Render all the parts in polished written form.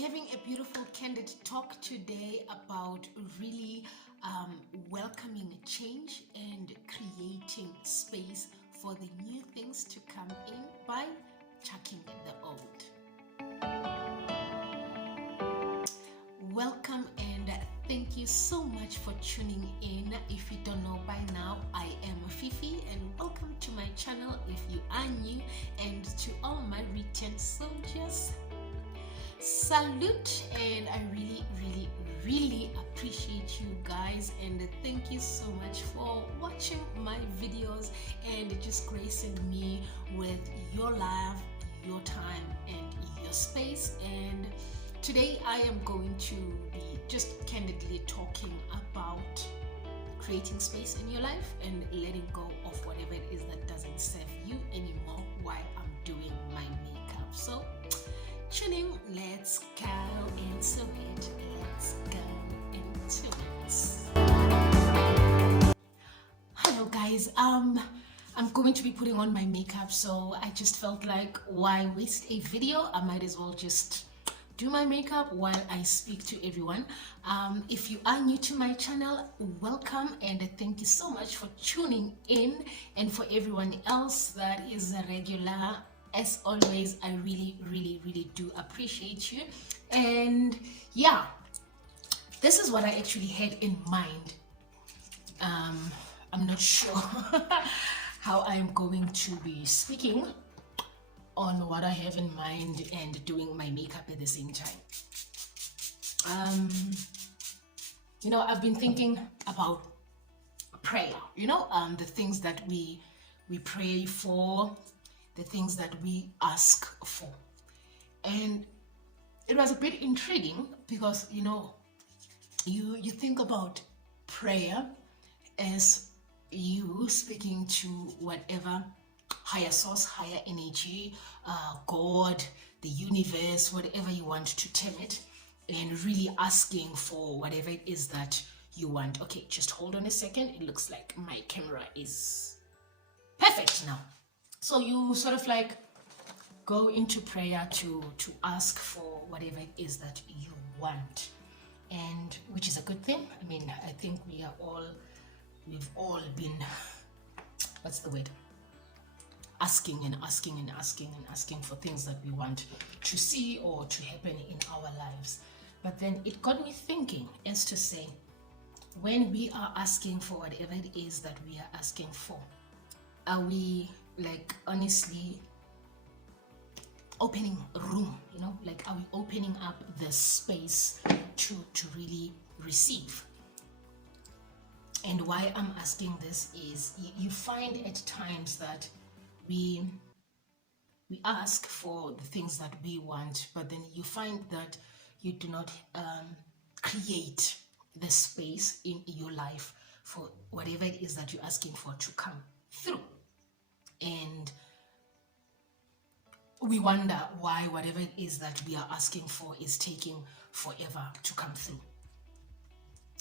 We're having a beautiful candid talk today about really welcoming change and creating space for the new things to come in by chucking the old. Welcome and thank you so much for tuning in. If you don't know by now, I am Fifi and welcome to my channel if you are new, and to all my return soldiers, salute. And I really appreciate you guys, and thank you so much for watching my videos and just gracing me with your love, your time and your space. And today I am going to be just candidly talking about creating space in your life and letting go of whatever it is that doesn't serve you anymore while I'm doing my makeup. So tune in, let's go into it. Let's go into it. Hello guys, I'm going to be putting on my makeup, so I just felt like, why waste a video? I might as well just do my makeup while I speak to everyone. If you are new to my channel, welcome and thank you so much for tuning in, and for everyone else that is a regular, as always, I really do appreciate you. And yeah, this is what I actually had in mind. I'm not sure how I'm going to be speaking on what I have in mind and doing my makeup at the same time. I've been thinking about prayer, the things that we pray for, the things that we ask for. And it was a bit intriguing because, you think about prayer as you speaking to whatever higher source, higher energy, God, the universe, whatever you want to term it, and really asking for whatever it is that you want. Okay, just hold on a second. It looks like my camera is perfect now. So you sort of like go into prayer to ask for whatever it is that you want, and which is a good thing. I mean, I think we've all been, what's the word? Asking for things that we want to see or to happen in our lives. But then it got me thinking, as to say, when we are asking for whatever it is that we are asking for, are we like honestly opening room, like are we opening up the space to really receive? And why I'm asking this is, you find at times that we ask for the things that we want, but then you find that you do not create the space in your life for whatever it is that you're asking for to come through. And we wonder why whatever it is that we are asking for is taking forever to come through.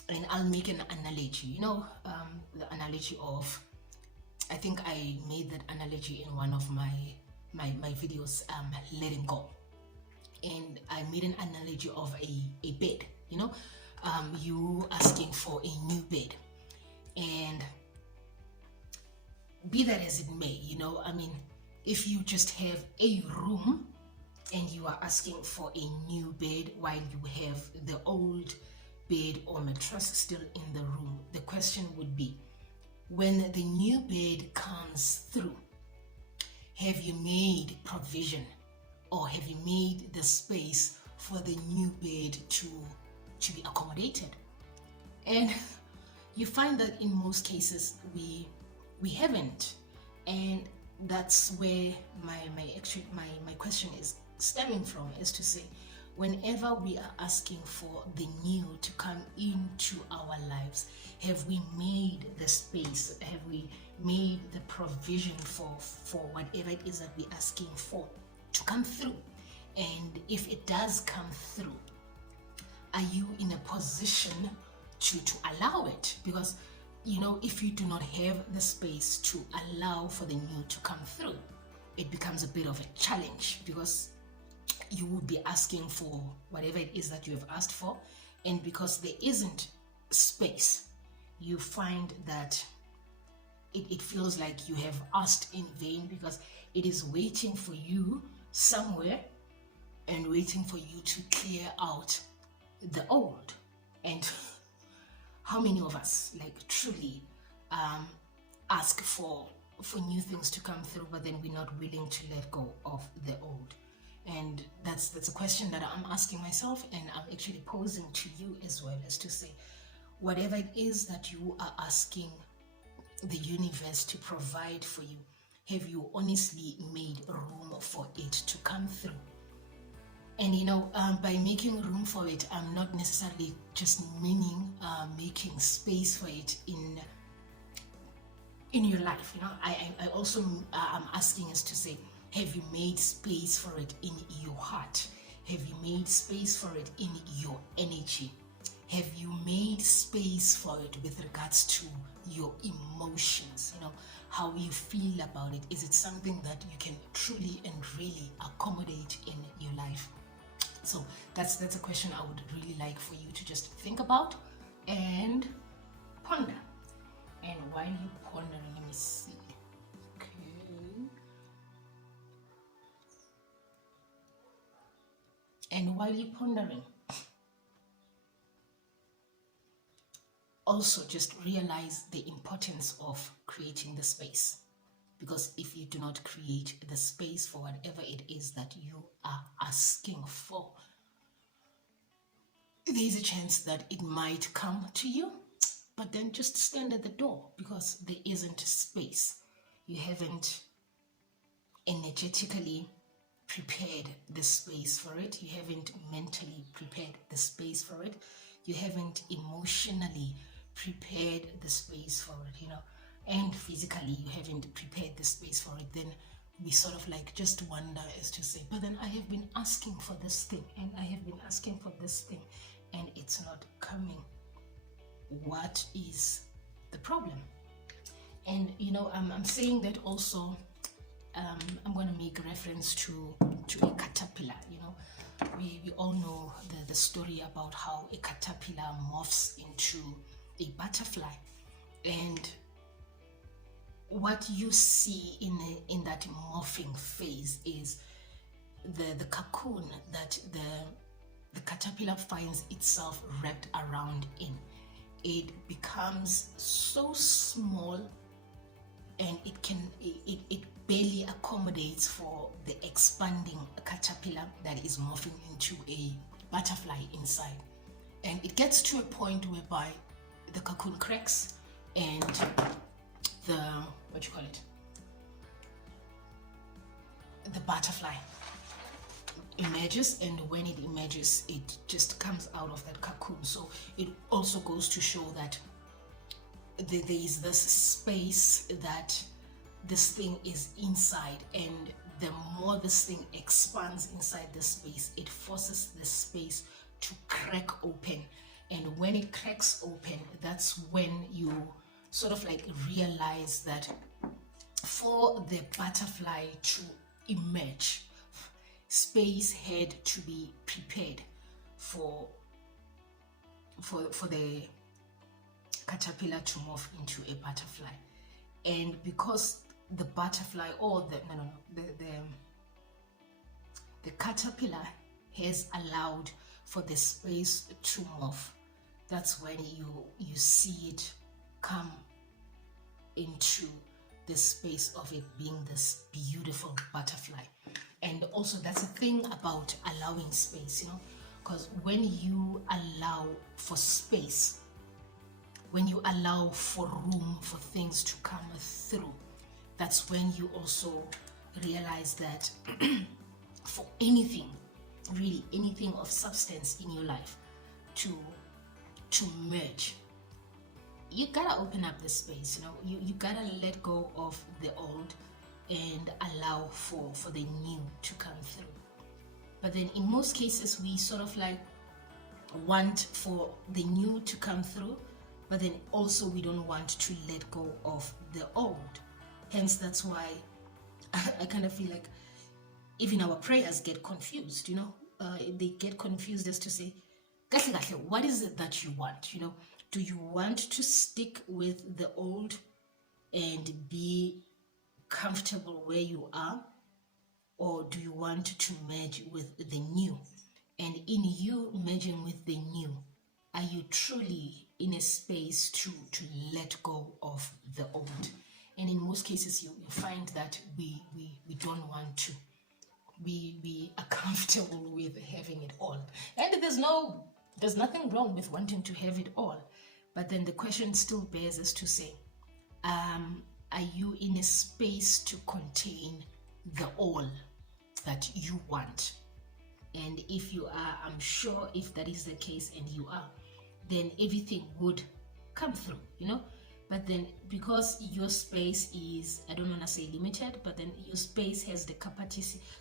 And I'll make an analogy, the analogy of, I think I made that analogy in one of my videos, letting go. And I made an analogy of a bed, you asking for a new bed. And be that as it may, if you just have a room and you are asking for a new bed while you have the old bed or mattress still in the room, the question would be, when the new bed comes through, have you made provision, or have you made the space for the new bed to be accommodated? And you find that in most cases we haven't. And that's where my question is stemming from, is to say, whenever we are asking for the new to come into our lives, have we made the space? Have we made the provision for whatever it is that we're asking for to come through? And if it does come through, are you in a position to allow it? Because, if you do not have the space to allow for the new to come through, it becomes a bit of a challenge, because you would be asking for whatever it is that you have asked for, and because there isn't space, you find that it feels like you have asked in vain, because it is waiting for you somewhere and waiting for you to clear out the old. And how many of us like truly ask for new things to come through, but then we're not willing to let go of the old? And that's a question that I'm asking myself, and I'm actually posing to you as well, as to say, whatever it is that you are asking the universe to provide for you, have you honestly made room for it to come through? And by making room for it, I'm not necessarily just meaning making space for it in your life. I also am asking us to say, have you made space for it in your heart? Have you made space for it in your energy? Have you made space for it with regards to your emotions? How you feel about it. Is it something that you can truly and really accommodate in your life? So that's a question I would really like for you to just think about and ponder. And while you're pondering, let me see. Okay. And while you're pondering, also just realize the importance of creating the space. Because if you do not create the space for whatever it is that you are asking for, there is a chance that it might come to you, but then just stand at the door, because there isn't space. You haven't energetically prepared the space for it. You haven't mentally prepared the space for it. You haven't emotionally prepared the space for it, and physically you haven't prepared the space for it. Then we sort of like just wonder as to say, but then I have been asking for this thing, and I have been asking for this thing, and it's not coming. What is the problem? And I'm saying that also, I'm going to make reference to a caterpillar. We all know the story about how a caterpillar morphs into a butterfly, and what you see in that morphing phase is the cocoon that the caterpillar finds itself wrapped around in. It becomes so small, and it barely accommodates for the expanding caterpillar that is morphing into a butterfly inside. And it gets to a point whereby the cocoon cracks, and the butterfly emerges, and when it emerges, it just comes out of that cocoon. So it also goes to show that there is this space that this thing is inside, and the more this thing expands inside this space, it forces this space to crack open. And when it cracks open, that's when you sort of like realize that for the butterfly to emerge, space had to be prepared for the caterpillar to morph into a butterfly. And because the butterfly, or the caterpillar has allowed for the space to morph, that's when you see it come into the space of it being this beautiful butterfly. And also that's a thing about allowing space, because when you allow for space, when you allow for room for things to come through, that's when you also realize that for anything, really anything of substance in your life to merge, you gotta open up the space. You gotta let go of the old and allow for the new to come through. But then in most cases, we sort of like want for the new to come through, but then also we don't want to let go of the old. Hence, that's why I kind of feel like even our prayers get confused, they get confused as to say, "Kahle kahle, what is it that you want? Do you want to stick with the old and be comfortable where you are, or do you want to merge with the new? And in you merging with the new, are you truly in a space to let go of the old?" And in most cases, you find that we don't want to. We are comfortable with having it all, and there's nothing wrong with wanting to have it all, but then the question still bears as to say, are you in a space to contain the all that you want? And if you are, I'm sure if that is the case and you are, then everything would come through, But then because your space is, I don't want to say limited, but then your space has the capacity.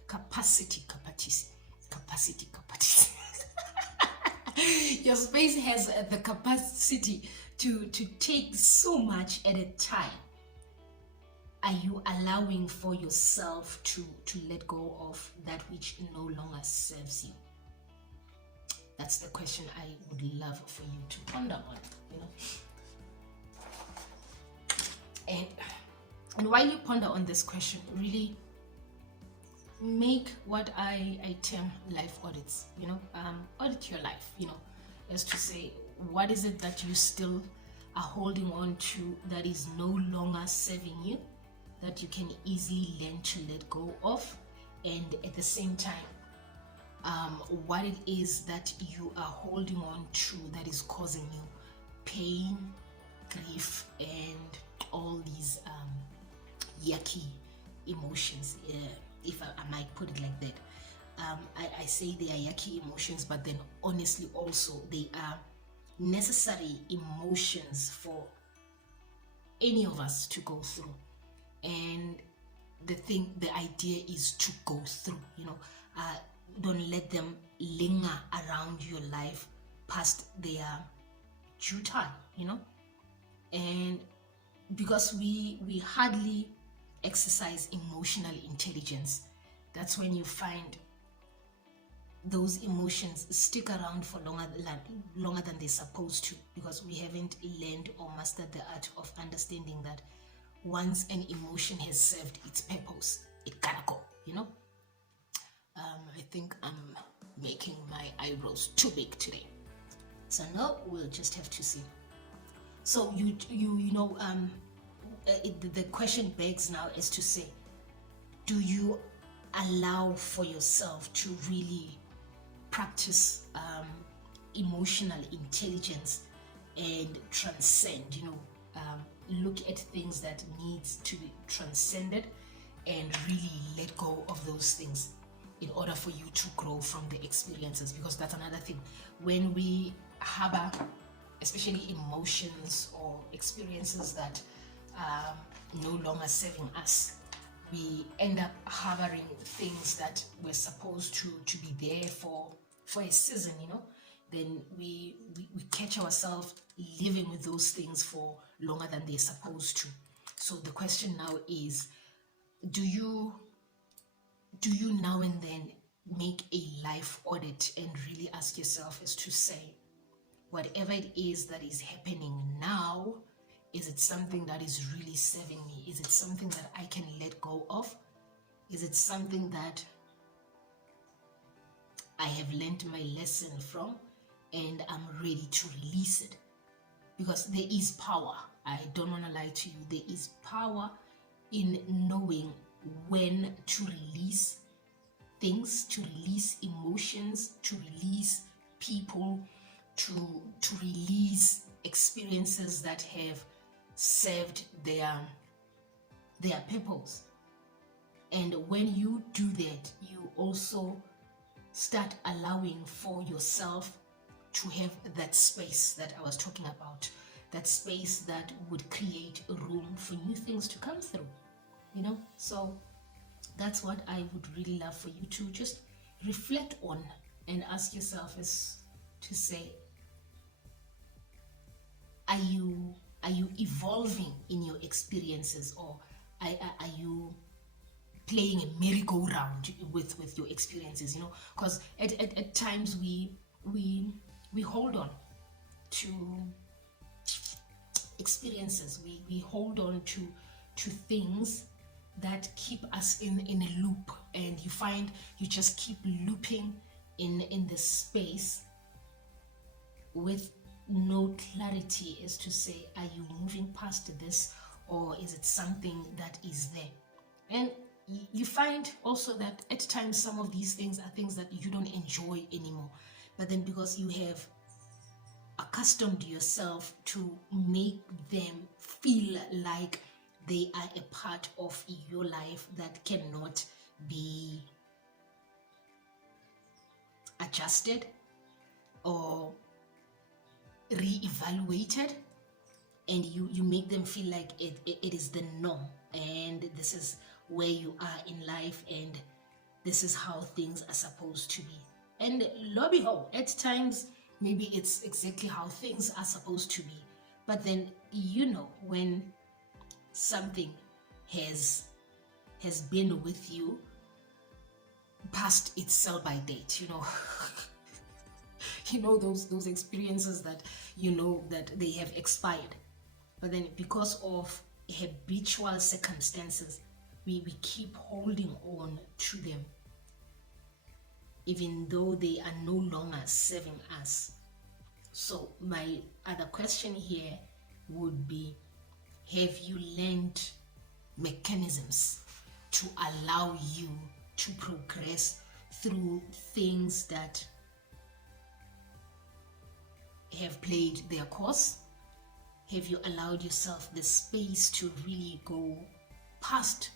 Your space has the capacity to take so much at a time. Are you allowing for yourself to let go of that which no longer serves you? That's the question I would love for you to ponder on, And while you ponder on this question, really make what I term life audits, audit your life, as to say, what is it that you still are holding on to that is no longer serving you, that you can easily learn to let go of, and at the same time, what it is that you are holding on to that is causing you pain, grief, and all these yucky emotions, if I might put it like that. I say they are yucky emotions, but then honestly also they are necessary emotions for any of us to go through. And the idea is to go through, don't let them linger around your life past their due time, and because we hardly exercise emotional intelligence, that's when you find those emotions stick around for longer than they're supposed to, because we haven't learned or mastered the art of understanding that once an emotion has served its purpose, it gotta go, I think I'm making my eyebrows too big today, so now we'll just have to see. So the question begs now is to say, do you allow for yourself to really practice emotional intelligence and transcend, look at things that needs to be transcended and really let go of those things in order for you to grow from the experiences? Because that's another thing. When we harbor, especially emotions or experiences that are no longer serving us, we end up harboring things that were supposed to be there for a season, then we catch ourselves living with those things for longer than they're supposed to. So the question now is, do you now and then make a life audit and really ask yourself as to say, whatever it is that is happening now, is it something that is really serving me? Is it something that I can let go of? Is it something that I have learned my lesson from and I'm ready to release it? Because there is power. I don't want to lie to you. There is power in knowing when to release things, to release emotions, to release people, to release experiences that have served their purpose. And when you do that, you also start allowing for yourself to have that space that I was talking about, that space that would create room for new things to come through, So that's what I would really love for you to just reflect on and ask yourself, is to say, are you evolving in your experiences, or are you playing a merry-go-round with your experiences, because at times we hold on to experiences, we hold on to things that keep us in a loop, and you find you just keep looping in this space with no clarity as to say, are you moving past this, or is it something that is there? And you find also that at times some of these things are things that you don't enjoy anymore, but then because you have accustomed yourself to make them feel like they are a part of your life that cannot be adjusted or re-evaluated, and you make them feel like it is the norm, and this is where you are in life, and this is how things are supposed to be. And lo and behold, at times maybe it's exactly how things are supposed to be, but then when something has been with you past its sell-by date, those experiences that that they have expired, but then because of habitual circumstances we keep holding on to them even though they are no longer serving us. So my other question here would be, have you learned mechanisms to allow you to progress through things that have played their course? Have you allowed yourself the space to really go past,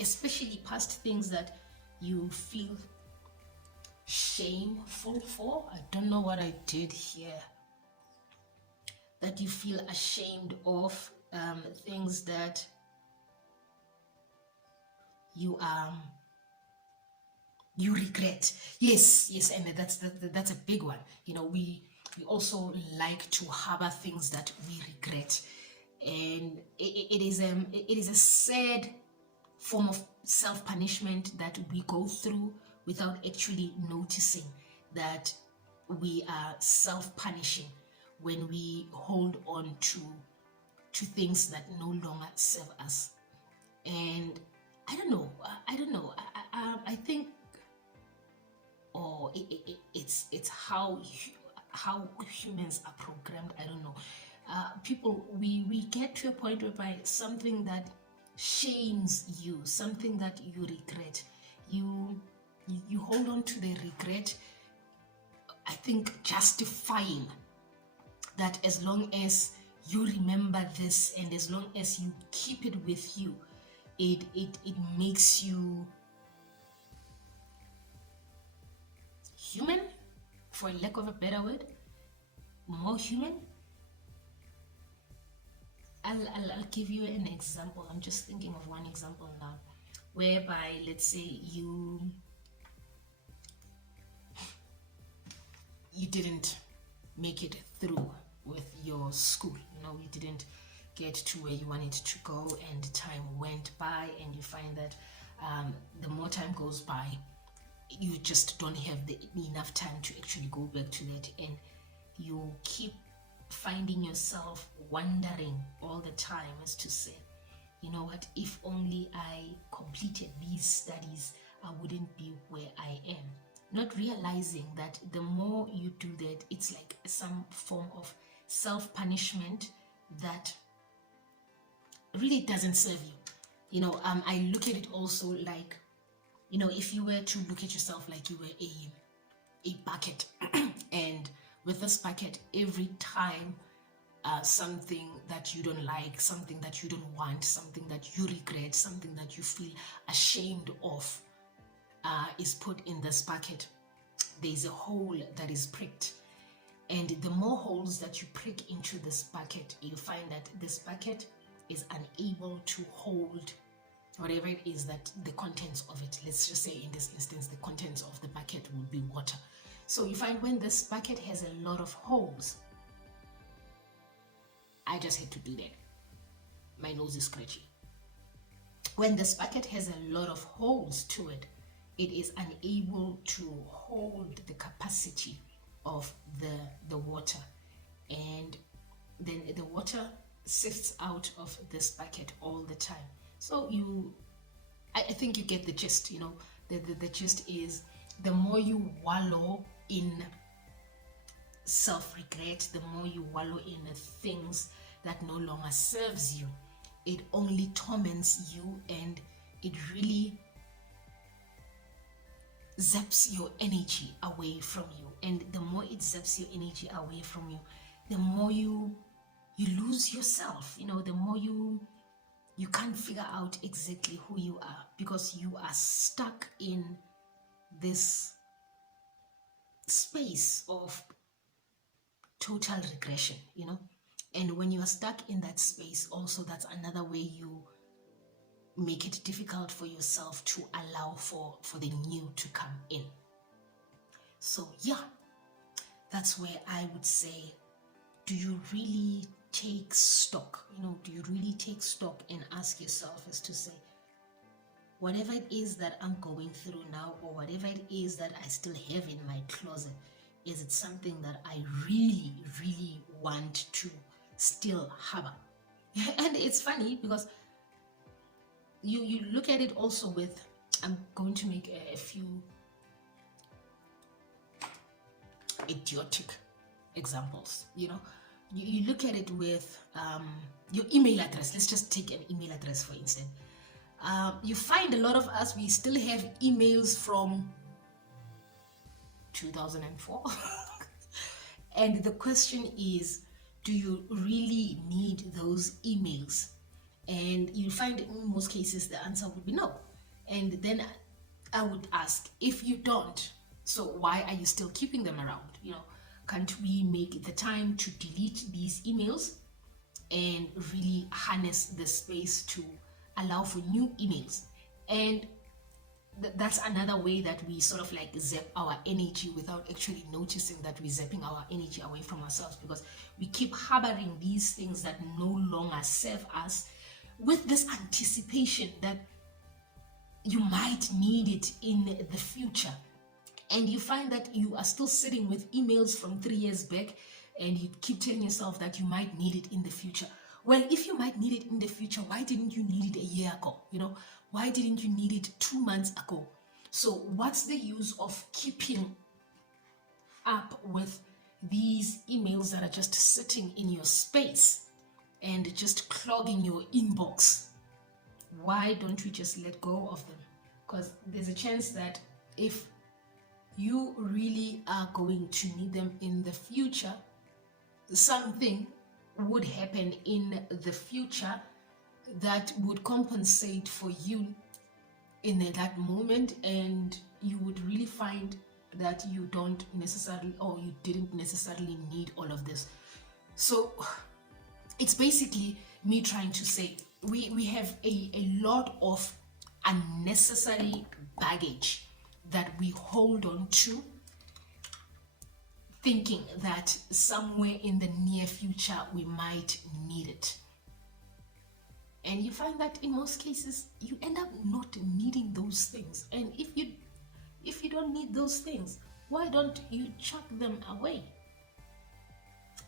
especially past things that you feel shameful for? I don't know what I did here. That you feel ashamed of, things that you regret. Yes, and that's a big one. We also like to harbor things that we regret, and it is a sad form of self-punishment that we go through without actually noticing that we are self-punishing when we hold on to things that no longer serve us. And I don't know. I think, it's how humans are programmed. I don't know. People, we get to a point whereby something that shames you, something that you regret, you hold on to the regret, I think justifying that as long as you remember this and as long as you keep it with you, it makes you human, for lack of a better word, more human. I'll give you an example. I'm just thinking of one example now, whereby let's say you didn't make it through with your school. You didn't get to where you wanted to go, and time went by, and you find that the more time goes by, you just don't have enough time to actually go back to that, and you keep finding yourself wondering all the time as to say, you know what, if only I completed these studies, I wouldn't be where I am. Not realizing that the more you do that, it's like some form of self-punishment that really doesn't serve you. I look at it also like, if you were to look at yourself like you were a bucket and with this bucket, every time something that you don't like, something that you don't want, something that you regret, something that you feel ashamed of is put in this bucket, there's a hole that is pricked. And the more holes that you prick into this bucket, you find that this bucket is unable to hold whatever it is that the contents of it. Let's just say in this instance, the contents of the bucket would be water. So you find when this bucket has a lot of holes, I just had to do that. My nose is scratchy. when this bucket has a lot of holes to it, it is unable to hold the capacity of the water, and then the water sifts out of this bucket all the time. So I think you get the gist. The gist is, the more you wallow in self-regret, the more you wallow in the things that no longer serves you, it only torments you, and it really zaps your energy away from you. And the more it zaps your energy away from you, the more you lose yourself. The more you can't figure out exactly who you are, because you are stuck in this space of total regression. And when you are stuck in that space, also, that's another way you make it difficult for yourself to allow for the new to come in. So yeah, that's where I would say, do you really take stock? Do you really take stock and ask yourself, as to say, whatever it is that I'm going through now, or whatever it is that I still have in my closet, is it something that I really, really want to still harbor? And it's funny, because you look at it also with, I'm going to make a few idiotic examples. You look at it with your email address. Let's just take an email address, for instance. You find a lot of us, we still have emails from 2004. And the question is, do you really need those emails? And you find in most cases the answer would be no. And then I would ask, if you don't, so why are you still keeping them around? Can't we make the time to delete these emails and really harness the space to allow for new emails? And that's another way that we sort of like zap our energy without actually noticing that we're zapping our energy away from ourselves, because we keep harboring these things that no longer serve us, with this anticipation that you might need it in the future. And you find that you are still sitting with emails from 3 years back, and you keep telling yourself that you might need it in the future. Well, if you might need it in the future, why didn't you need it a year ago? Why didn't you need it 2 months ago? So what's the use of keeping up with these emails that are just sitting in your space and just clogging your inbox? Why don't we just let go of them? Because there's a chance that if you really are going to need them in the future, something would happen in the future that would compensate for you in that moment, and you would really find that you don't necessarily, or you didn't necessarily need all of this. So it's basically me trying to say, we have a lot of unnecessary baggage that we hold on to, thinking that somewhere in the near future we might need it. And you find that in most cases you end up not needing those things. And if you don't need those things, why don't you chuck them away?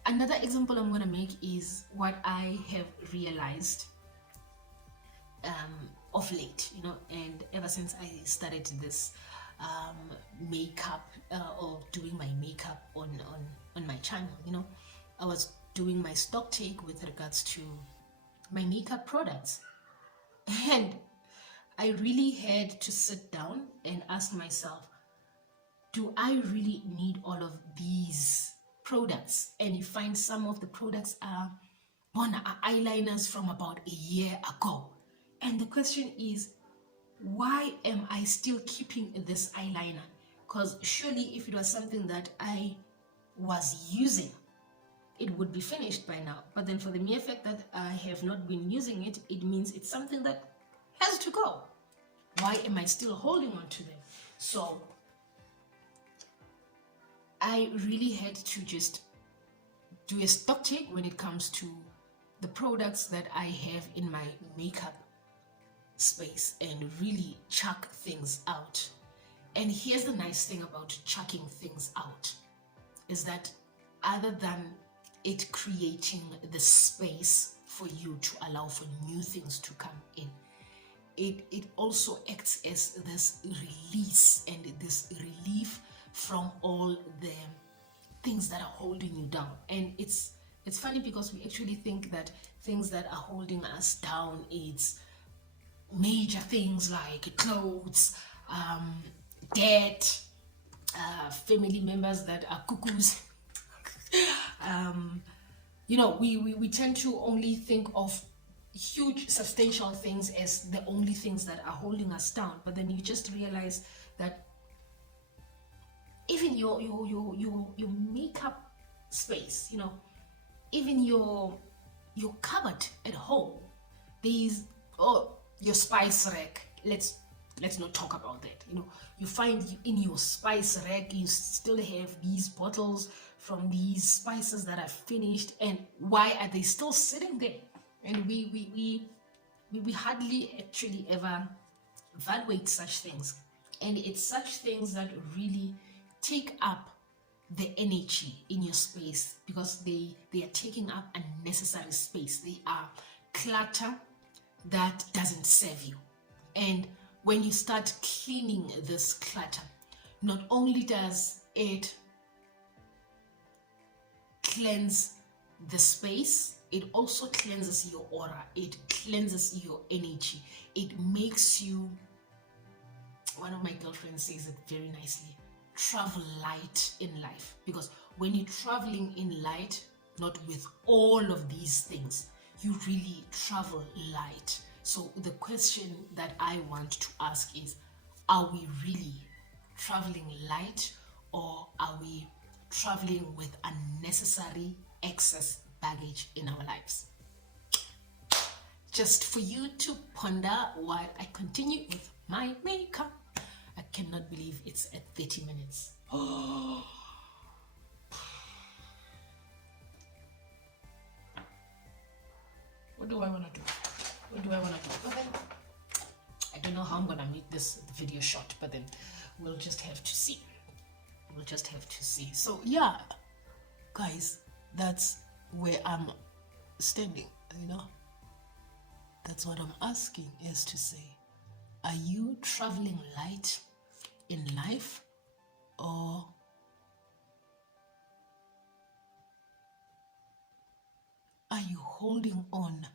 Another example I'm going to make is what I have realized of late, and ever since I started this makeup or doing my makeup on my channel. I was doing my stock take with regards to my makeup products, and I really had to sit down and ask myself, do I really need all of these products? And you find some of the products are eyeliners from about a year ago, and the question is, why am I still keeping this eyeliner? Because surely if it was something that I was using, it would be finished by now. But then for the mere fact that I have not been using it, it means it's something that has to go. Why am I still holding on to them? So I really had to just do a stock take when it comes to the products that I have in my makeup space and really chuck things out. And here's the nice thing about chucking things out, is that other than it creating the space for you to allow for new things to come in, it also acts as this release and this relief from all the things that are holding you down. And it's funny because we actually think that things that are holding us down, it's major things like clothes, debt, family members that are cuckoos. We tend to only think of huge substantial things as the only things that are holding us down, but then you just realize that even your makeup space, even your cupboard at home, there's your spice rack. Let's not talk about that. You find in your spice rack you still have these bottles from these spices that are finished, and why are they still sitting there? And we hardly actually ever evaluate such things. And it's such things that really take up the energy in your space, because they are taking up unnecessary space. They are clutter that doesn't serve you. And when you start cleaning this clutter, not only does it cleanse the space, it also cleanses your aura, it cleanses your energy, it makes you, one of my girlfriends says it very nicely, travel light in life. Because when you're traveling in light, not with all of these things, you really travel light. So the question that I want to ask is, are we really traveling light, or are we traveling with unnecessary excess baggage in our lives? Just for you to ponder while I continue with my makeup. I cannot believe it's at 30 minutes. Oh. What do I want to do? But then, I don't know how I'm gonna make this video short, but then we'll just have to see. So yeah, guys, that's where I'm standing, That's what I'm asking, is to say, are you traveling light in life, or are you holding on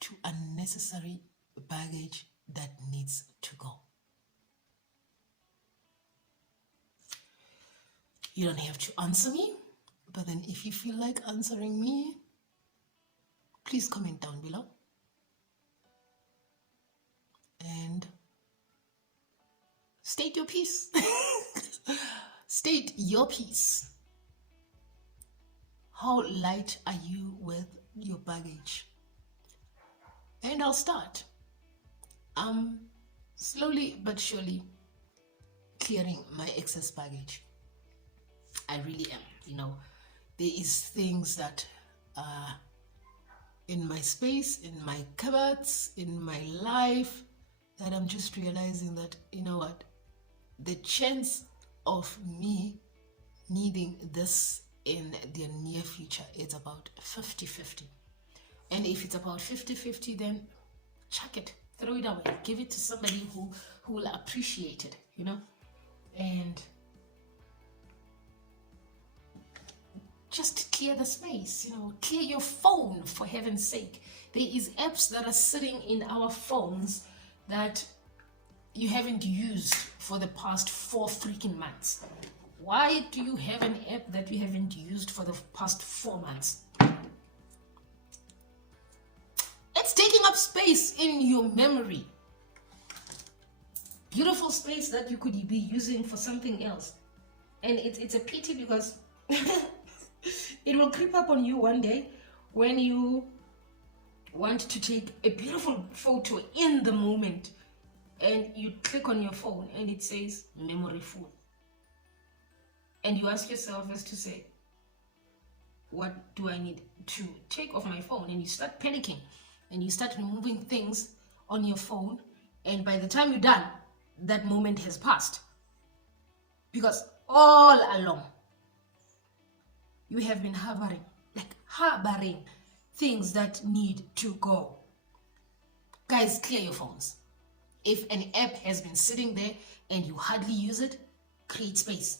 to unnecessary baggage that needs to go? You don't have to answer me, but then if you feel like answering me, please comment down below. And state your piece. State your piece. How light are you with your baggage? And I'll start. I'm slowly but surely clearing my excess baggage. I really am. There is things that are in my space, in my cupboards, in my life, that I'm just realizing that, the chance of me needing this in the near future is about 50-50. And if it's about 50-50, then chuck it, throw it away, give it to somebody who will appreciate it, and just clear the space, clear your phone, for heaven's sake. There is apps that are sitting in our phones that you haven't used for the past 4 freaking months. Why do you have an app that you haven't used for the past 4 months? It's taking up space in your memory. Beautiful space that you could be using for something else. And it's a pity, because it will creep up on you one day when you want to take a beautiful photo in the moment, and you click on your phone and it says memory full. And you ask yourself as to say, what do I need to take off my phone? And you start panicking and you start removing things on your phone, and by the time you're done, that moment has passed. Because all along, you have been harboring things that need to go. Guys, clear your phones. If an app has been sitting there and you hardly use it, create space.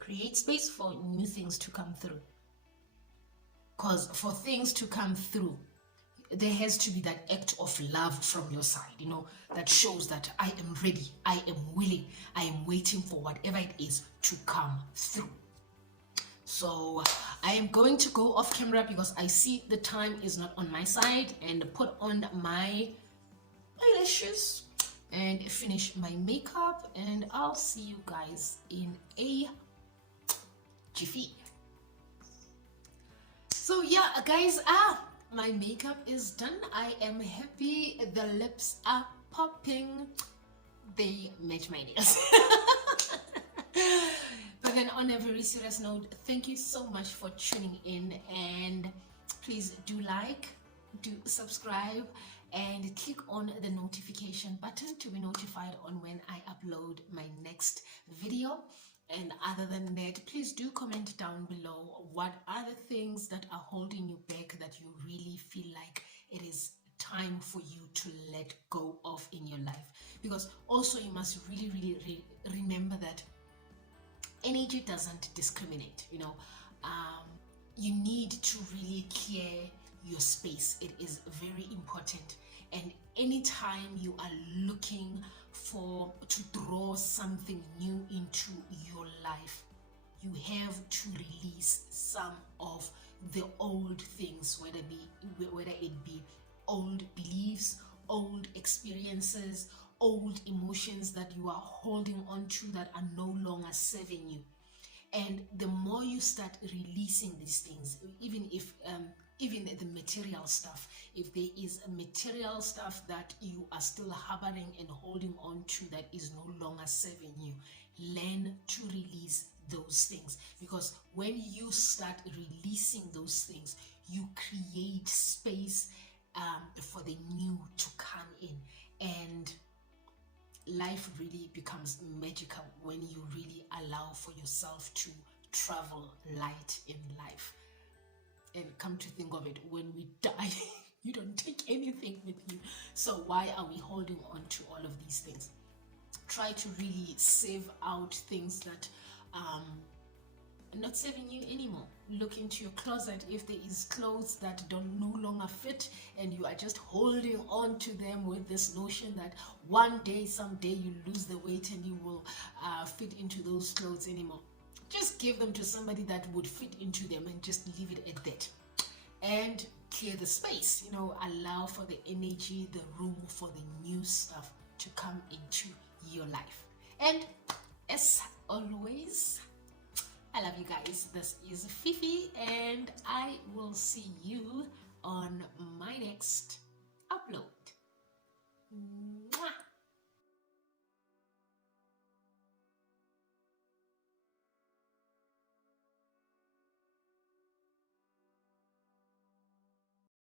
Create space for new things to come through. Because for things to come through, there has to be that act of love from your side, that shows that I am ready, I am willing, I am waiting for whatever it is to come through. So I am going to go off camera because I see the time is not on my side, and put on my eyelashes and finish my makeup, and I'll see you guys in a jiffy. So yeah, guys, my makeup is done. I am happy. The lips are popping. They match my nails. But then on a very serious note, thank you so much for tuning in, and please do like, do subscribe, and click on the notification button to be notified on when I upload my next video. And other than that, please do comment down below what are the things that are holding you back that you really feel like it is time for you to let go of in your life. Because also you must really remember that energy doesn't discriminate. You need to really clear your space. It is very important. And anytime you are looking to draw something new into your life, you have to release some of the old things, whether it be old beliefs, old experiences, old emotions that you are holding on to that are no longer serving you. And the more you start releasing these things, even the material stuff, if there is a material stuff that you are still harboring and holding on to that is no longer serving you, learn to release those things. Because when you start releasing those things, you create space for the new to come in, and life really becomes magical when you really allow for yourself to travel light in life. And come to think of it, when we die, you don't take anything with you. So why are we holding on to all of these things? Try to really save out things that are not serving you anymore. Look into your closet. If there is clothes that no longer fit, and you are just holding on to them with this notion that one day, someday, you lose the weight and you will fit into those clothes anymore, just give them to somebody that would fit into them and just leave it at that. And clear the space, allow for the energy, the room for the new stuff to come into your life. And as always, I love you guys. This is Fifi, and I will see you on my next upload.